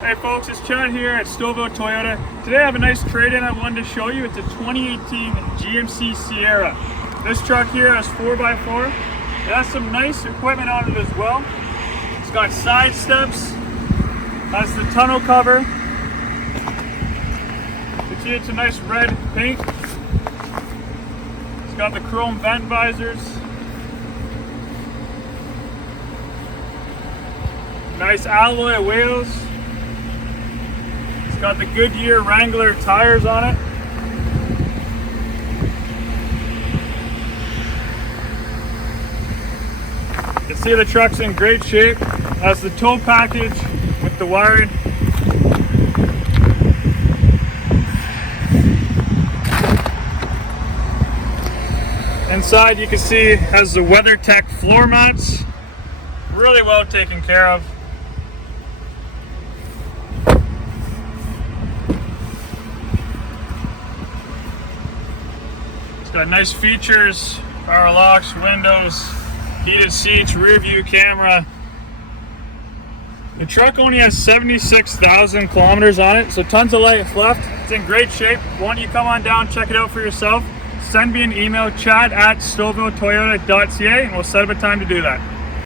Hey folks, it's Chad here at Stouffville Toyota. Today I have a nice trade-in I wanted to show you. It's a 2018 GMC Sierra. This truck here has 4x4. It has some nice equipment on it as well. It's got side steps, has the tonneau cover. You can see it's a nice red paint. It's got the chrome vent visors. Nice alloy wheels. It's got the Goodyear Wrangler tires on it. You can see the truck's in great shape. It has the tow package with the wiring. Inside you can see it has the WeatherTech floor mats. Really well taken care of. It's got nice features, power locks, windows, heated seats, rear view camera. The truck only has 76,000 kilometers on it, so tons of life left. It's in great shape. Why don't you come on down, check it out for yourself. Send me an email, chad@stouffvilletoyota.ca, and we'll set up a time to do that.